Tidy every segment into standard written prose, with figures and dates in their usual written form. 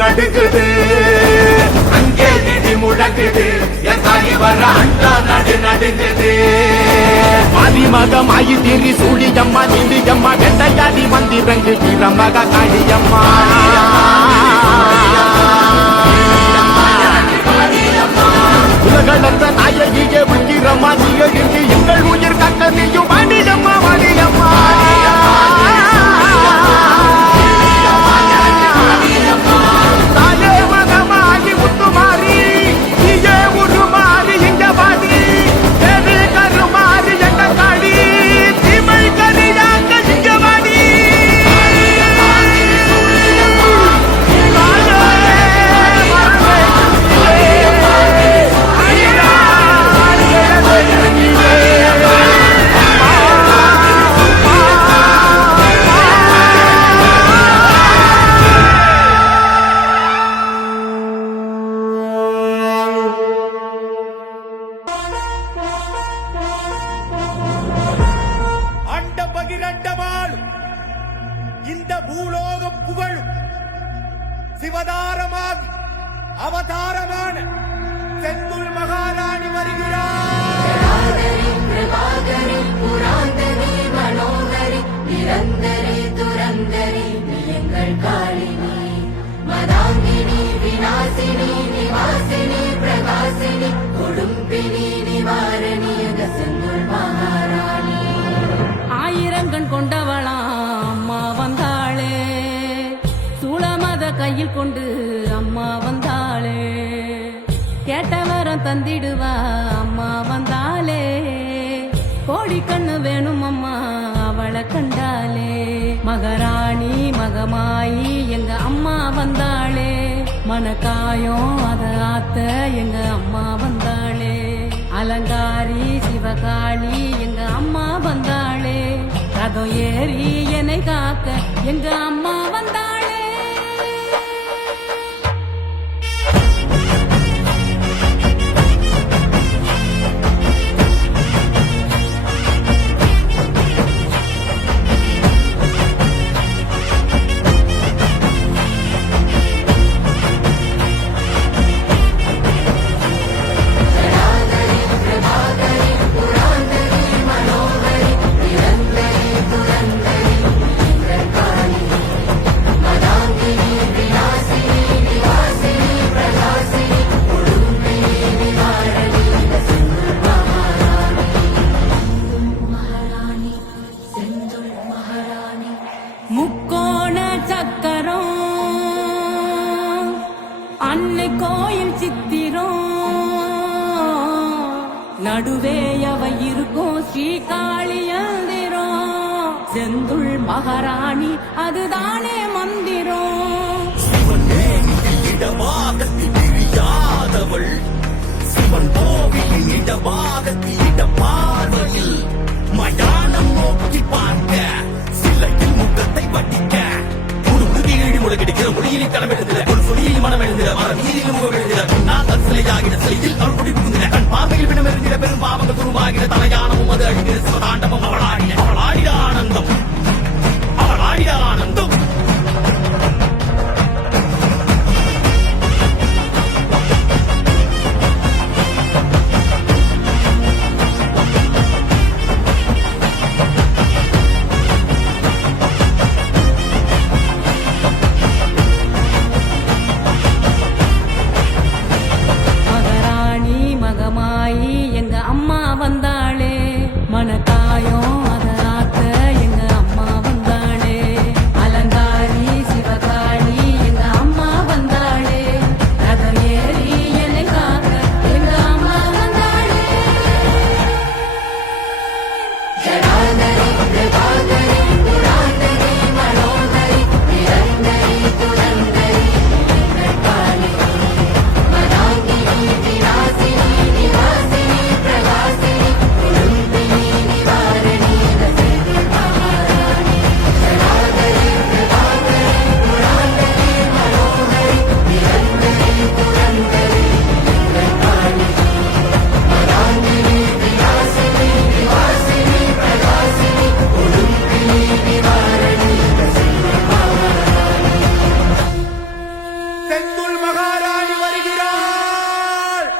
நடுங்குது அங்கே இடி முழங்குது என் தாய் வர அண்டா நடுங்குது மதிமகமாயி திரி சூழியம்மா நிதியம்மா வெண்டையாடி மந்திரங்கு வீரமக காளியம்மா உலகளந்த நாயகியே உயிரம்மா நீயொழுங்கி எங்கள் உயிர் கக்க நீயும் வாடியம்மா வாடியம்மா இந்த பூலோகம் புகழும் சிவதாரமாகி அவதாரமான செந்தூர் மகாராணி வருகிறார். நிரந்தரி துரந்தரி எங்கள் காளினி மதாங்கினி விநாசினி நிவாசினி பிரகாசினி கொடும்பினி நிவாரணி செந்தூர் மகாராணி. ஆயிரங்கண் கொண்டவளா அம்மா வந்தாளே, சூளமத கையில் கொண்டு அம்மா வந்தாளே, கேட்டவரம் தந்திடுவா அம்மா வந்தாளே, கோடி கண்ணு வேணும் அம்மா அவளை கண்டாலே. மகாராணி மகமாயி எங்க அம்மா வந்தாளே, மனக்காயம் அத ஆத்த எங்க அம்மா வந்தாளே, அலங்காரி சிவகாளி எங்க அம்மா வந்தாளே, ரதம் ஏறி என்னை காக்க எங்க அம்மா வந்தாளே. முக்கோண சக்கரம் அன்னை கோயில் சித்திரம் நடுவே அவ இருக்கும் ஸ்ரீகாளியந்திரம், செந்துள் மகாராணி அதுதானே மந்திரம். அவள் சிவன் கோவிலின் இடபாகத்திட பார்வையில் மயானம் நோக்கி பார்க்க சிலையில் முகத்தை வடிக்க உறுதியீடு முடக்கிடுகிற மொழியிலே களம் எழுதுகிற ஒரு சொலியில் மனம் எழுதுகிற மர நீரில் முகம் எழுதுகிற பொன்னாக சிலையாகிற சிலையில் அவள் குடி புகுந்திட கண் பார்வையில் விடம் எழுதுகிற பெரும் பாவங்கள் துருவாகிற தலையானமும் அது அழிகிற சிவதாண்டமும் அவளாடிட ஆனந்தம் அவளாடிட ஆனந்தம் மகராணி மகமாயி எங்க அம்மா வந்தாளே மனக்காயம் அதாத்த எங்க அம்மா வந்தாளே அலங்காரி சிவகாளி எங்க அம்மா வந்தாளே ரதம் ஏறி என்னை காக்க எங்க அம்மா வந்தாளே ஜடாதரி பிரபாகரி புராதரி மனோதரி நிரந்தரி துரந்தரி காளி மனாங்கினி விலாசினி நிவாசினி பிரகாசினி குழும்பினி நிவாரணி ரசிகர் மகாராணி ஜடாதரி பிரபாகரி புராதரி மனோதரி நிரந்தரி துரந்தரி காளி மனாங்கினி விலாசினி நிவாசினி பிரகாசினி குழும்பினி நிவாரணி ரசிகர் மகாராணி செந்துள் மகாராணி வருகிறார்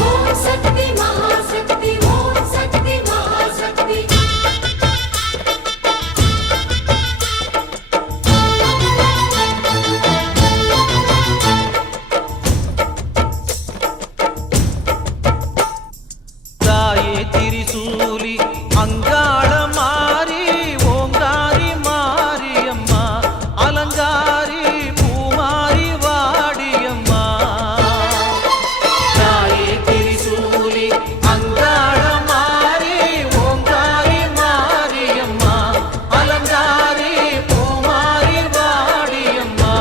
ஓம் சக்தி மகாசக்தி ஓம் சக்தி மகாசக்தி தாயே திரிசூலி அங்காள மாறி ஓங்காரி மாரியம்மா அலங்காரி பூமாரி வாடியம்மா தாயே திரிசூலி அங்காள மாறி ஓங்காரி மாரியம்மா அலங்காரி பூமாரி வாடியம்மா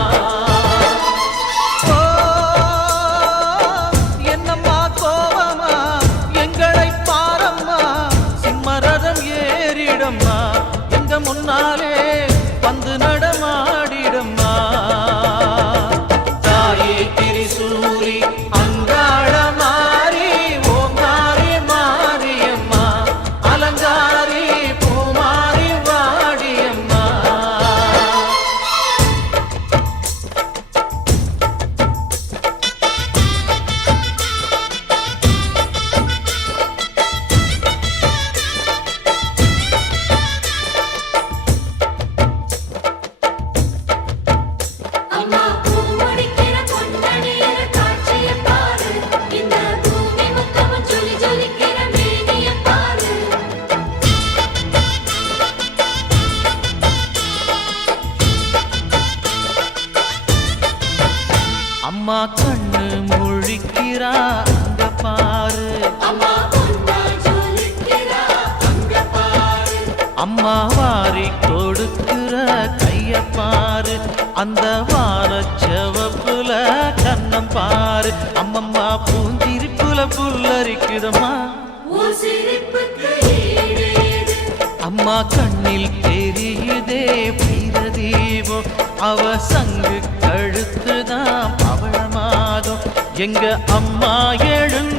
ஓ என்னம்மா கோவமா எங்களை பாரம்மா சிம்மரதம் ஏறிடம்மா எங்க முன்னாலே வந்து நடமாடிடம்மா தாயே திரிசூலி அங்காள மாறி ஓங்காரி மாரியம்மா அலங்காரி பூமாரி வாடியம்மா அம்மா பூமுடிக்கிற பொன்னணியிற காட்சிய பாரு இந்த பூமி மொத்தமும் ஜொலி ஜொலிக்கிற மேனிய பாரு அம்மா கண்ணு முழிக்கிறா அங்க பாரு அம்மா பொன்னா ஜொலிக்கிறா அங்க பாரு அம்மா வாரி கொடுக்கிற கைய பாரு அந்த வானச்சவப்புல கண்ணம் பாரு அம்மம்மா பூஞ்சிரிப்புல புல்லரிக்குதம்மா உன் சிரிப்புக்கு ஈடேது அம்மா கண்ணில் தெரியுதே பிரதீபம் அவ சங்கு கழுத்துதான் பவழமாகும் எங்க அம்மா எழுந்து